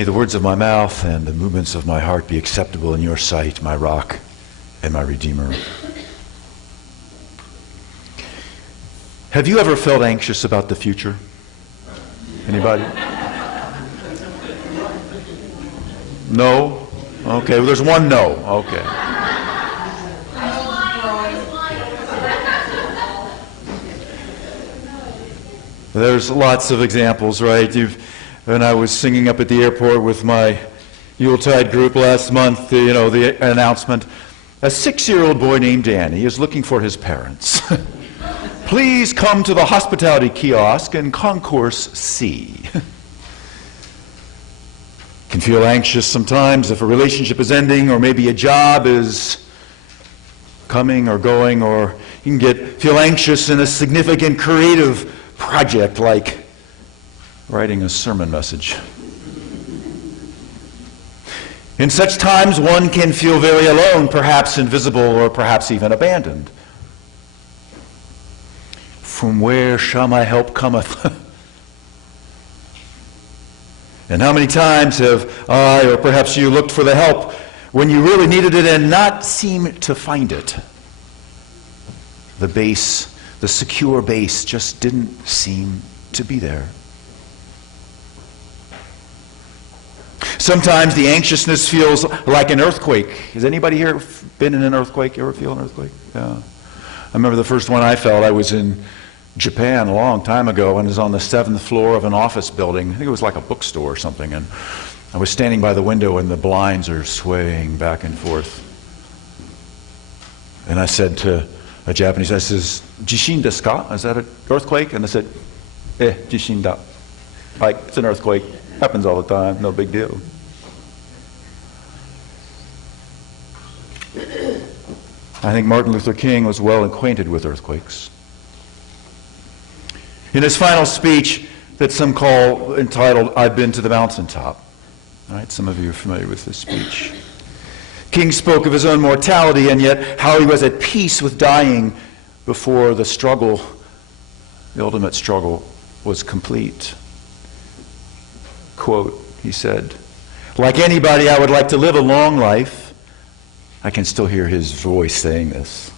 May the words of my mouth and the movements of my heart be acceptable in your sight, my rock and my redeemer. Have you ever felt anxious about the future? Anybody? No? Okay, well, there's one no. Okay. There's lots of examples, right? When I was singing up at the airport with my Yuletide group last month, the announcement, a 6-year-old boy named Danny is looking for his parents. Please come to the hospitality kiosk in Concourse C. Can feel anxious sometimes if a relationship is ending, or maybe a job is coming or going, or you can feel anxious in a significant creative project like writing a sermon message. In such times, one can feel very alone, perhaps invisible, or perhaps even abandoned. From where shall my help cometh? And how many times have I, or perhaps you, looked for the help when you really needed it and not seem to find it? The base, the secure base, just didn't seem to be there. Sometimes the anxiousness feels like an earthquake. Has anybody here been in an earthquake? You ever feel an earthquake? Yeah. I remember the first one I felt. I was in Japan a long time ago and was on the 7th floor of an office building. I think it was like a bookstore or something. And I was standing by the window and the blinds are swaying back and forth. And I said to a Japanese, I says, "Jishin desu ka? Is that an earthquake?" And they said, "Jishin da." Like, it's an earthquake. Happens all the time. No big deal. I think Martin Luther King was well acquainted with earthquakes. In his final speech that some call entitled, "I've Been to the Mountaintop," right? Some of you are familiar with this speech. King spoke of his own mortality and yet how he was at peace with dying before the struggle, the ultimate struggle, was complete. Quote, he said, "Like anybody, I would like to live a long life." I can still hear his voice saying this.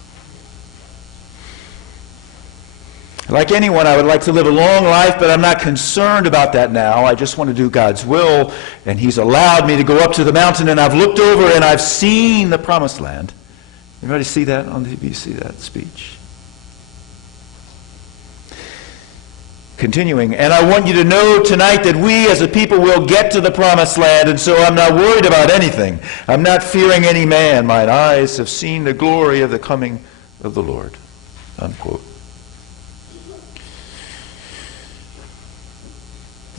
"Like anyone, I would like to live a long life, but I'm not concerned about that now. I just want to do God's will, and He's allowed me to go up to the mountain, and I've looked over, and I've seen the promised land." Everybody see that on TV? You see that speech? Continuing, "And I want you to know tonight that we as a people will get to the promised land, and so I'm not worried about anything. I'm not fearing any man. Mine eyes have seen the glory of the coming of the Lord." Unquote.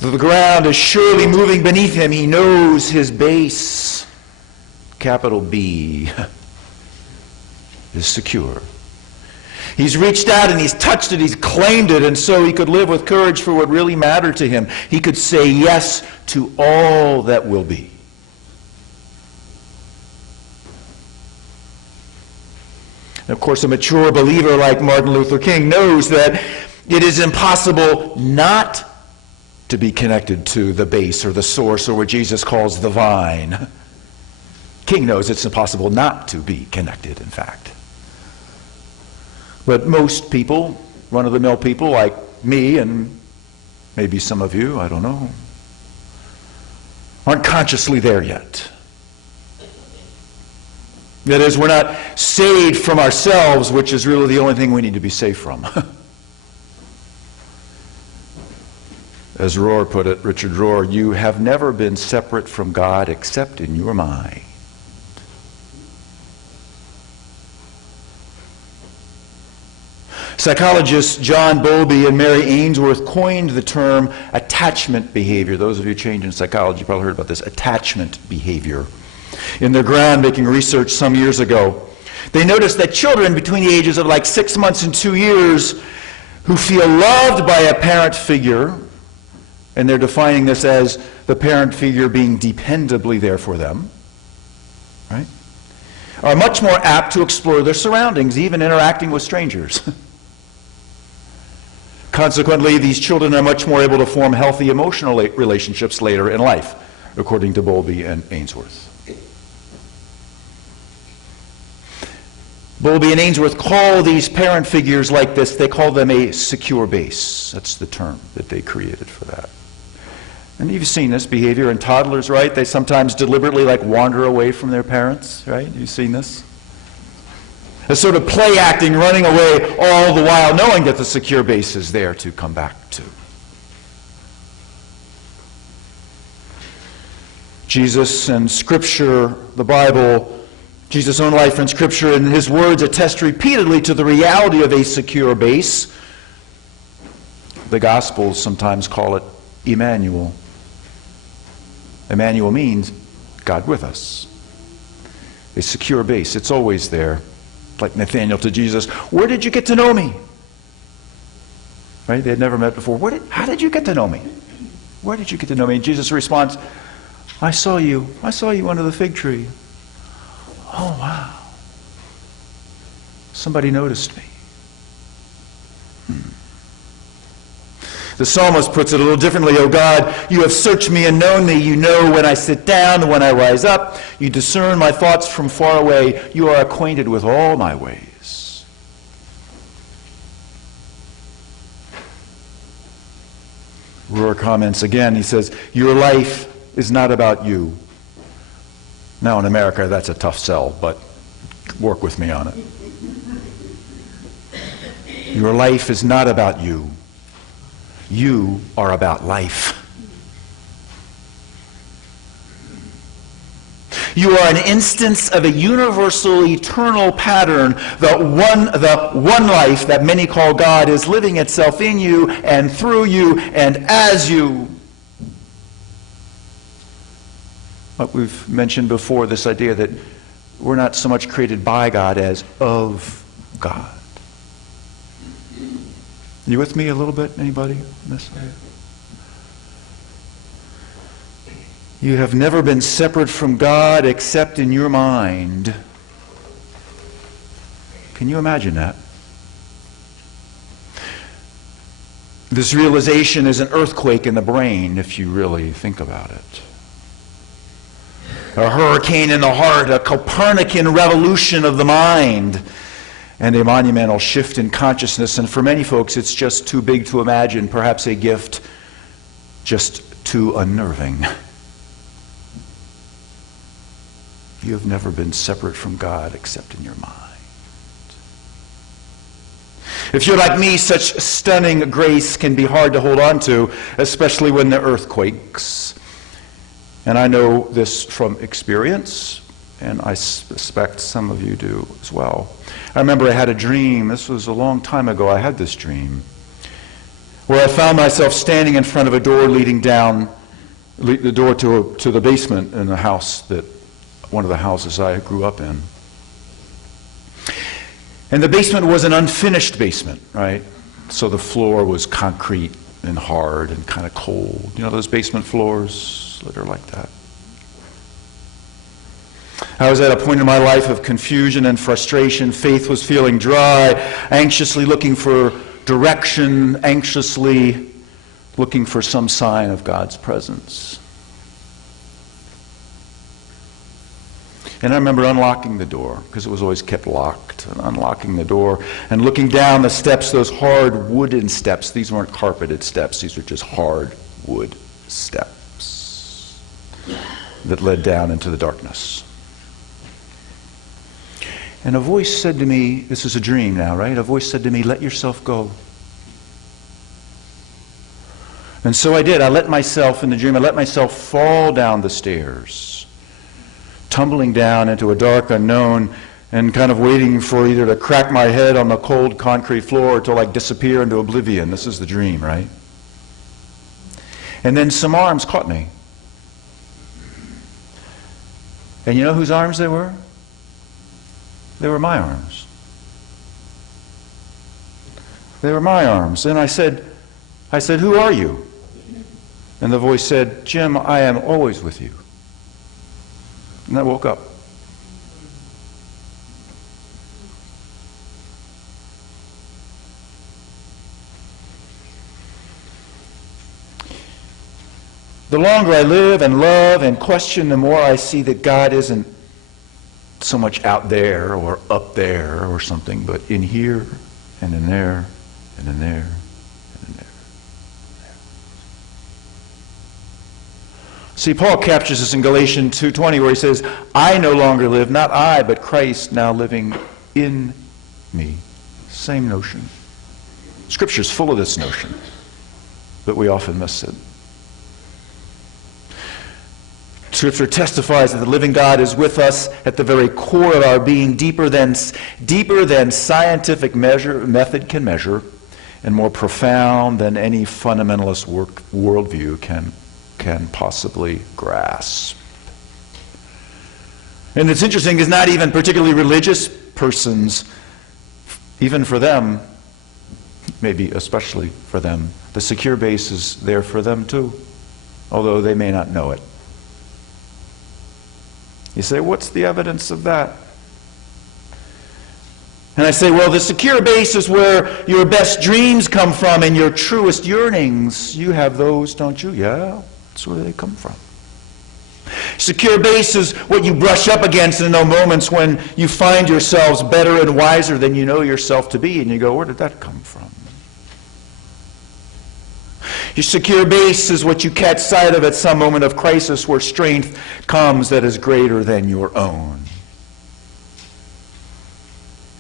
The ground is surely moving beneath him. He knows his base, capital B, is secure. He's reached out and he's touched it, he's claimed it, and so he could live with courage for what really mattered to him. He could say yes to all that will be. And of course, a mature believer like Martin Luther King knows that it is impossible not to be connected to the base or the source, or what Jesus calls the vine. King knows it's impossible not to be connected, in fact. But most people, run-of-the-mill people like me and maybe some of you, I don't know, aren't consciously there yet. That is, we're not saved from ourselves, which is really the only thing we need to be saved from. As Rohr put it, Richard Rohr, "You have never been separate from God except in your mind." Psychologists John Bowlby and Mary Ainsworth coined the term attachment behavior. Those of you trained in psychology probably heard about this, attachment behavior. In their groundbreaking research some years ago, they noticed that children between the ages of like 6 months and 2 years who feel loved by a parent figure, and they're defining this as the parent figure being dependably there for them, right, are much more apt to explore their surroundings, even interacting with strangers. Consequently, these children are much more able to form healthy emotional relationships later in life. according to Bowlby and Ainsworth. Bowlby and Ainsworth call these parent figures like this, they call them a secure base. That's the term that they created for that. And you've seen this behavior in toddlers, right? They sometimes deliberately wander away from their parents, right? You've seen this? A sort of play acting, running away all the while knowing that the secure base is there to come back to. Jesus and Scripture, the Bible, Jesus' own life and Scripture and his words attest repeatedly to the reality of a secure base. The Gospels sometimes call it Emmanuel. Emmanuel means God with us. A secure base. It's always there. Like Nathanael to Jesus, where did you get to know me? Right? They had never met before. How did you get to know me? Where did you get to know me? And Jesus responds, I saw you under the fig tree. Oh, wow. Somebody noticed me. The psalmist puts it a little differently. O God, you have searched me and known me. You know when I sit down and when I rise up. You discern my thoughts from far away. You are acquainted with all my ways. Rohr comments again. He says, your life is not about you. Now in America, that's a tough sell, but work with me on it. Your life is not about you. You are about life. You are an instance of a universal, eternal pattern. The one life that many call God is living itself in you and through you and as you. What we've mentioned before, this idea that we're not so much created by God as of God. You with me a little bit, anybody? You have never been separate from God except in your mind. Can you imagine that? This realization is an earthquake in the brain, if you really think about it. A hurricane in the heart, a Copernican revolution of the mind, and a monumental shift in consciousness. And for many folks, it's just too big to imagine, perhaps a gift just too unnerving. You have never been separate from God except in your mind. If you're like me, such stunning grace can be hard to hold on to, especially when the earth quakes. And I know this from experience, and I suspect some of you do as well. I remember I had a dream. This was a long time ago. I had this dream where I found myself standing in front of a door leading down the door to the basement in the house that one of the houses I grew up in. And the basement was an unfinished basement, right? So the floor was concrete and hard and kind of cold. You know those basement floors that are like that? I was at a point in my life of confusion and frustration. Faith was feeling dry, anxiously looking for direction, anxiously looking for some sign of God's presence. And I remember unlocking the door, because it was always kept locked, and unlocking the door and looking down the steps, those hard wooden steps. These weren't carpeted steps, these were just hard wood steps that led down into the darkness. And a voice said to me, this is a dream now, right? A voice said to me, let yourself go. And so I did. I let myself, in the dream, I let myself fall down the stairs, tumbling down into a dark unknown and kind of waiting for either to crack my head on the cold concrete floor or to like disappear into oblivion. This is the dream, right? And then some arms caught me. And you know whose arms they were? They were my arms. They were my arms. And I said, who are you? And the voice said, Jim, I am always with you. And I woke up. The longer I live and love and question, the more I see that God isn't so much out there or up there or something, but in here and in there and in there and in there. See, Paul captures this in Galatians 2:20 where he says, I no longer live, not I, but Christ now living in me. Same notion. Scripture's full of this notion, but we often miss it. Scripture testifies that the living God is with us at the very core of our being, deeper than scientific method can measure, and more profound than any fundamentalist worldview can possibly grasp. And it's interesting, is not even particularly religious persons, even for them, maybe especially for them, the secure base is there for them too, although they may not know it. You say, what's the evidence of that? And I say, well, the secure base is where your best dreams come from and your truest yearnings. You have those, don't you? Yeah, that's where they come from. Secure base is what you brush up against in those moments when you find yourselves better and wiser than you know yourself to be, and you go, where did that come from? Your secure base is what you catch sight of at some moment of crisis where strength comes that is greater than your own.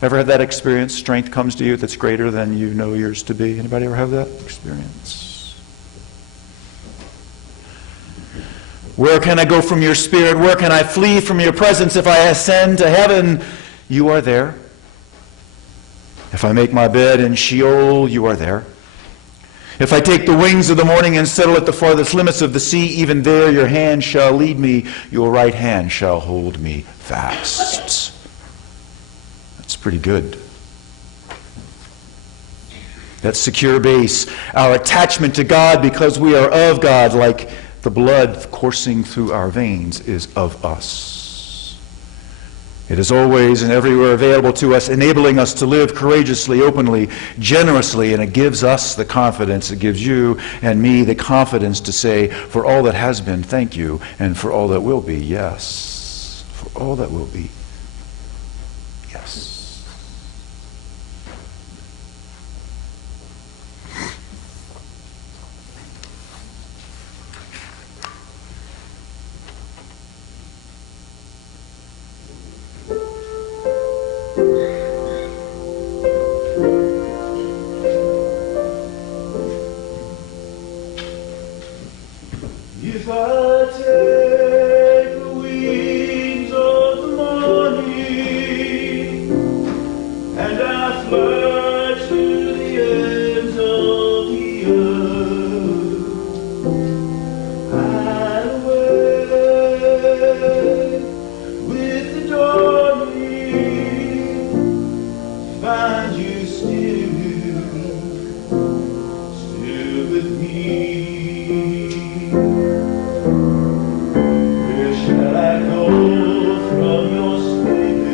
Ever had that experience? Strength comes to you that's greater than you know yours to be. Anybody ever have that experience? Where can I go from your spirit? Where can I flee from your presence? If I ascend to heaven, you are there. If I make my bed in Sheol, you are there. If I take the wings of the morning and settle at the farthest limits of the sea, even there your hand shall lead me, your right hand shall hold me fast. That's pretty good. That secure base, our attachment to God because we are of God, like the blood coursing through our veins, is of us. It is always and everywhere available to us, enabling us to live courageously, openly, generously, and it gives us the confidence, it gives you and me the confidence to say, for all that has been, thank you, and for all that will be, yes. For all that will be, yes. If I take the wings of the morning and I fly to the ends of the earth, and away with the dawning, find you still with me. Shall I go from your spirit?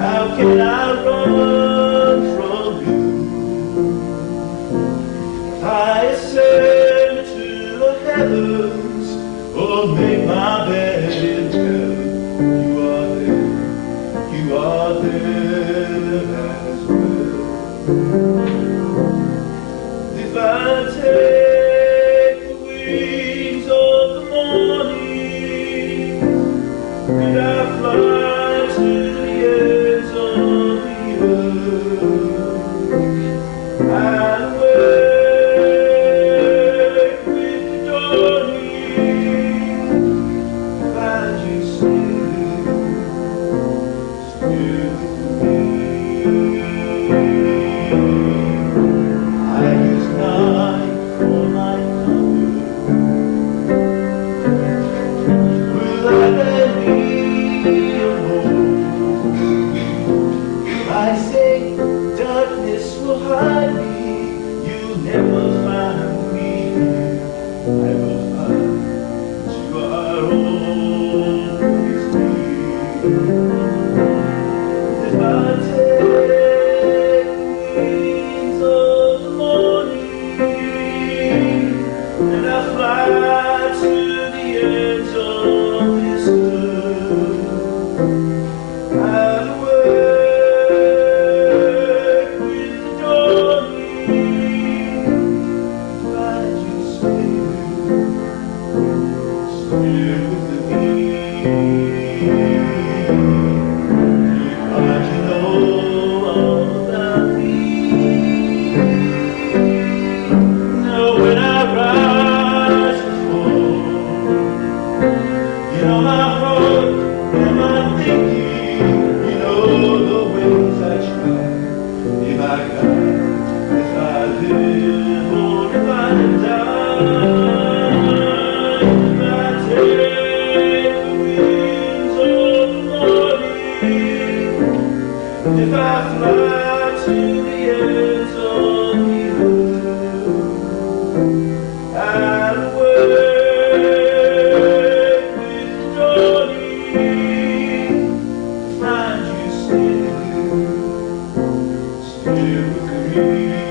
How can I run from you? I ascend to the heavens or make my bed in hell. You are there as well. If I take and I fly to the ends of the earth, and awake with the dawning, find you still with me. I use night for my comfort. Will I I say darkness will hide me, you'll never find me here. I will find that you are always near. If I take the wings of the morning fly to the ends of the earth and work with Johnny to find you still agree.